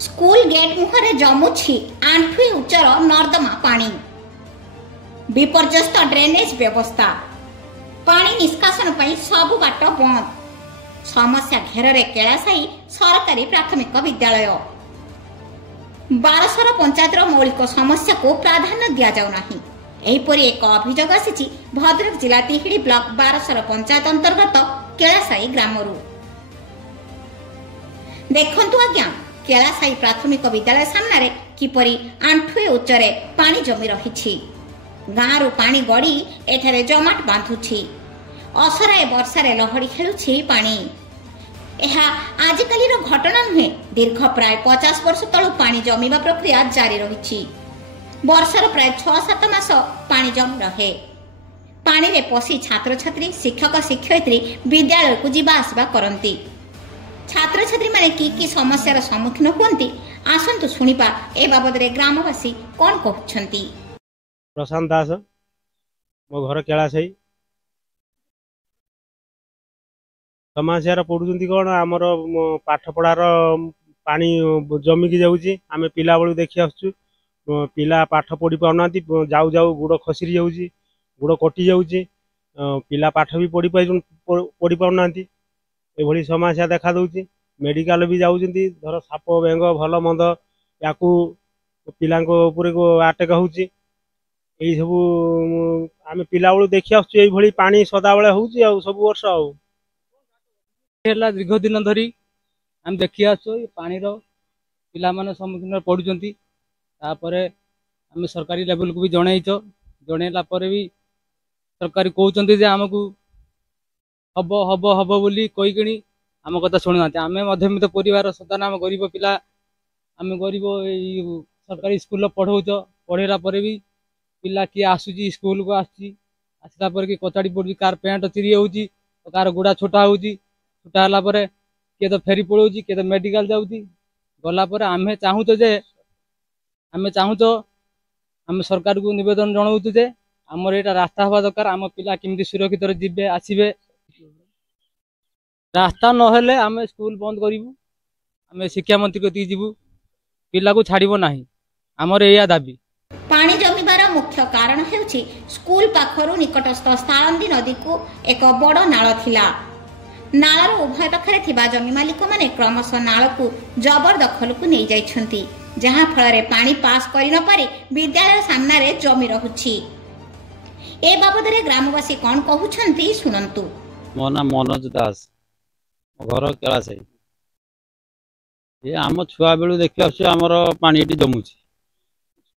School gate मुहरे जमुछि आंठुए उच्चर नर्दमा पानी। विपर्यस्त drainage व्यवस्था, पानी निष्कासन पई सबु बाट बंद। समस्या घेर कैलासाही सरकारी प्राथमिक विद्यालय। बारसर पंचायतर मौलिक समस्या को प्राधान्य दि जाऊ नाही। एहीपरि एक अभियोग आसी भद्रक जिला तिहिड़ी ब्लॉक बारसर पंचायत अंतर्गत कैलासाही ग्रामरू। देखंतु आज्ञा कैलासाही प्राथमिक विद्यालय सामने किपरि आंठुए उच्चरे पानी जमी रही। गाँव पानी गड़ी एठारे जमाट बांधुछि। असराए वर्षारे लहड़ी खेलुछि पानी। यह आजिकालीर घटना नुहे, दीर्घ प्राय 50 वर्ष तलू पानी जमीवा प्रक्रिया जारी रही। वर्षार प्राय 6-7 मास पानी जमी रहे। पानी रे पसी छात्र छात्री, शिक्षक शिक्षयित्री विद्यालय को जीवा आसवा करती। छात्र छात्री माने की समस्यार सम्मुखीन हुअंती आसंतु सुनिबा ए बाबद रे ग्रामवासी कोन कहउछंती। प्रशांत दास, मो घर कैलासाही। समस्या पड़ुंट कौन आमर पाठ पढ़ार पानी जमिकी जाऊँगी। आम पिला बेलू देखी आसु पिला पाठ पढ़ी पाना जाऊ जाऊ गुड़ खसी जाऊँगी, गुड़ कटि जाऊँगी, पिला पाठ भी पढ़ी पाना। ये समस्या देखा दूसरी। मेडिकल भी जाऊँ, धर साप बेंग भल मंद या पिला आटेक हो सब आम पिला बेलू देखी आसु पानी सदाबले हो सब वर्ष दीर्घ दिन धरी आम देखी आसो पानी पिला माने सम्मुखीन पड़ुचंती। तापरे आम सरकारी लेवल को भी जनइला भी सरकारी कहते जे आमको हब हब हब बोली कहीकि आम कथा शुणु ना। आम मध्यमित परिवार सदान आम गरीब पिला, आम गरीब सरकारी स्कूल पढ़ाऊच। पढ़ेला भी पिला किए आसूची स्कूल को आसला कि कचाड़ी पड़ी, कार पैंट चिरी होची, कार गोड़ा छोटा होची। छोटा हला परे किए तो फेरी पड़ोची, किए तो मेडिकल जाऊँगी। गला परे आमे चाहूच जे आम सरकार को निवेदन जनाऊँ जे आमर यहाँ रास्ता हवा दरकार। आम पिला केमती सुरक्षित जीवे आसबे। रास्ता नहेले आम स्कूल बंद करूँ। आम शिक्षा मंत्री कति जीवु, पिला को छाड़ब ना। आमर यह दाबी। पानी जमीबार मुख्य कारण हेउछि स्कूल पाखरु निकटस्थ स्थाळंदी नदी को एक बड़ नाळ थिला। नाळर उभय पाखरे थिबा जमी मालिक माने क्रमशः नाळ को जबरदखल को नहीं जाइछंती, जहां फल रे पानी पास करि न पारि विद्यालय सामने रे जमी रहुछि। ए बाबद रे ग्रामवासी कोन कहउछंती सुनंतु। मो नाम मनोज दास, घर कैलासाही। ये आम छुआ बेलू देखी आस पानी ये जमुची।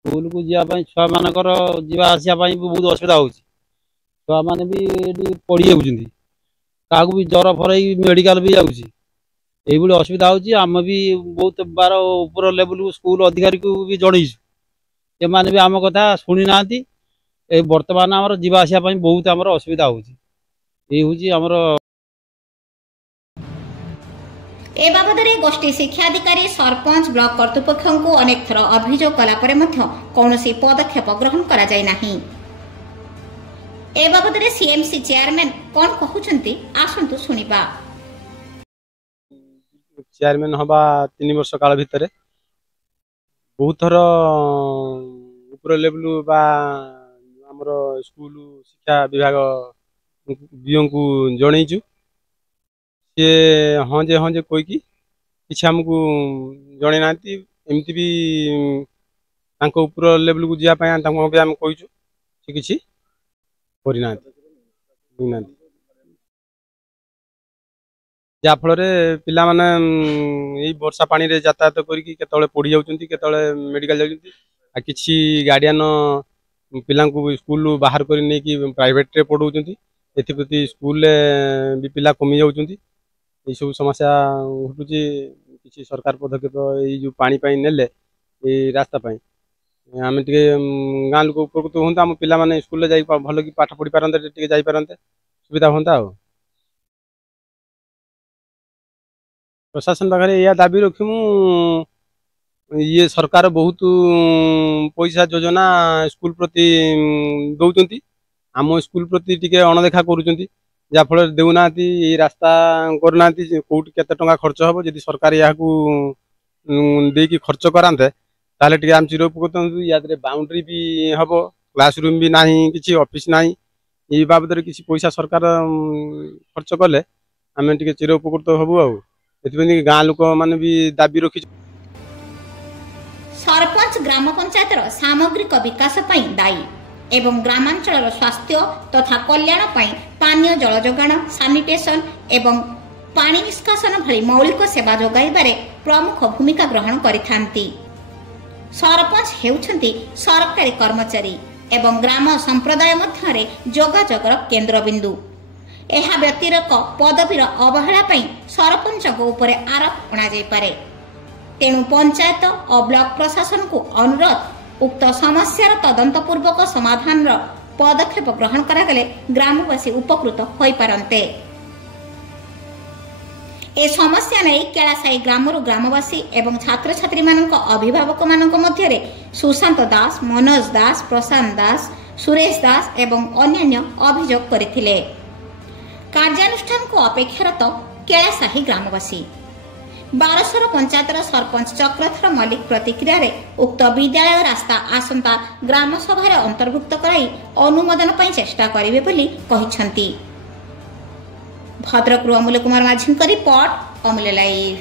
स्कूल को जावाई छुआ मानकर जीवा आसिया बहुत असुविधा हो। छुआ मैंने भी पड़ी जाऊँगी, क्या भी जर फर मेडिकल भी जाऊँगी। ये असुविधा होम भी बहुत बार ऊपर लेवल स्कूल अधिकारी को भी जनईचु, से भी आम कथा शुणी ना। बर्तमान आम जीवा आसिया बहुत आम असुविधा हो। ए बाबद रे गोष्ठी शिक्षा अधिकारी, सरपंच, ब्लॉक कर्तृपक्ष को अनेक थर अभियोग कला परे मध्य कौनसी पदक्षेप ग्रहण करा जाय नाही। ए बाबद रे सीएमसी चेयरमैन कोन कहउछंती आसंतु सुनिबा। चेयरमैन हवा 3 वर्ष काल भितर बहुत थर ऊपर लेवल बा हमर स्कूल शिक्षा विभाग बीओ को जनईचु। सी हाँ जे कोईकी किसी आमको जन ना। एमती भी ऊपर लेवल को जावाई आम कहीचु, सी किसी करना जहाँफल पिला माने यही वर्षा पानी रे यातायात करके केतले पड़ी जाउछंती, केतले मेडिकल जाउछंती। आ किछि गार्डियन पिला को स्कूल बाहर कर नहीं कि प्राइवेट रे पढ़ाउछंती। एथिप्रति स्कूल भी पिला कमी जाउछंती। ये सब समस्या घटुची। किसी सरकार पदक्षेप ये जो पानी नेले ये रास्ता आम टे गाँ लोक उपकृत हूँ। आम पिला माने स्कूल जाई भल कि पाठ पढ़ी पारते टे जाई पारते सुविधा होता। प्रशासन पाखे यह दाबी रखी ये सरकार बहुत पैसा योजना स्कूल प्रति दौरान आम स्कूल प्रति टी अणदेखा करुँच जहाँफल देना रास्ता करना कौट केते टंका खर्च हम जदि सरकार यहाँ ଦେଇକି ଖର୍ଚ୍ଚ କରାନ୍ତେ ତାହେଲେ ଟିକେ ଆମେ ଚିର ଉପକୃତ ହୁଅନ୍ତୁ। ୟା ଦେହରେ ବାଉଣ୍ଡ୍ରି ବି ହବ, କ୍ଲାସରୁମ୍ ବି ନାହିଁ, କିଛି ଅଫିସ୍ ନାହିଁ। ଏଇ ବାବଦରେ କିଛି ପଇସା ସରକାର ଖର୍ଚ୍ଚ କଲେ ଆମେ ଟିକେ ଚିର ଉପକୃତ ହବୁ। ଆଉ ସେଥିପାଇଁ ଗାଁ ଲୋକମାନେ ବି ଦାବି ରଖିଛୁ। ସରପଞ୍ଚ ଗ୍ରାମ ପଞ୍ଚାୟତର ସାମଗ୍ରିକ ବିକାଶ ପାଇଁ ଦାୟୀ ଏବଂ ଗ୍ରାମାଞ୍ଚଳର ସ୍ୱାସ୍ଥ୍ୟ ତଥା କଲ୍ୟାଣ ପାଇଁ ପାନୀୟ ଜଳ ଯୋଗାଣ, ସାନିଟେସନ ଏବଂ ପାଣି ନିଷ୍କାସନ ଭଳି ମୌଳିକ ସେବା ଯୋଗାଇବାରେ ପ୍ରମୁଖ ଭୂମିକା ଗ୍ରହଣ କରିଥାନ୍ତି। ସରପଞ୍ଚ ହେଉଛନ୍ତି ସରକାରୀ କର୍ମଚାରୀ ଏବଂ ଗ୍ରାମ ସମ୍ପ୍ରଦାୟ ମଧ୍ୟରେ ଯୋଗାଯୋଗର କେନ୍ଦ୍ରବିନ୍ଦୁ। ଏହା ବ୍ୟତିରେକ ପଦବୀର ଅବହେଳା ପାଇଁ ସରପଞ୍ଚଙ୍କ ଉପରେ ଆରୋପ ଅଣାଯାଇପାରେ। ତେଣୁ ପଞ୍ଚାୟତ ଓ ବ୍ଲକ ପ୍ରଶାସନକୁ ଅନୁରୋଧ ଉକ୍ତ ସମସ୍ୟାର ତଦନ୍ତପୂର୍ବକ ସମାଧାନର ପଦକ୍ଷେପ ଗ୍ରହଣ କରାଗଲେ ଗ୍ରାମବାସୀ ଉପକୃତ ହୋଇପାରନ୍ତେ। ଏ ସମସ୍ୟା ନେଇ କେଳାସାହି ଗ୍ରାମରୁ ଗ୍ରାମବାସୀ ଏବଂ ଛାତ୍ରଛାତ୍ରୀମାନଙ୍କ ଅଭିଭାବକମାନଙ୍କ ମଧ୍ୟରେ ସୁଶାନ୍ତ ଦାସ, ମନୋଜ ଦାସ, ପ୍ରଶାନ୍ତ ଦାସ, ସୁରେଶ ଦାସ ଏବଂ ଅନ୍ୟାନ୍ୟ ଅଭିଯୋଗ କରିଥିଲେ। କାର୍ଯ୍ୟାନୁଷ୍ଠାନକୁ ଅପେକ୍ଷାରତ କେଳାସାହି ଗ୍ରାମବାସୀ। ବାରସର ପଞ୍ଚାୟତର ସରପଞ୍ଚ ଚକ୍ରଧର ମଲ୍ଲିକ ପ୍ରତିକ୍ରିୟାରେ ଉକ୍ତ ବିଦ୍ୟାଳୟ ରାସ୍ତା ଆସନ୍ତା ଗ୍ରାମସଭାରେ ଅନ୍ତର୍ଭୁକ୍ତ କରାଇ ଅନୁମୋଦନ ପାଇଁ ଚେଷ୍ଟା କରିବେ ବୋଲି କହିଛନ୍ତି। ଭଦ୍ରକରୁ ଅମୂଲ୍ୟ କୁମାର ମାଝୀଙ୍କ ରିପୋର୍ଟ, ଅମୂଲ୍ୟ ଲାଇଭ୍।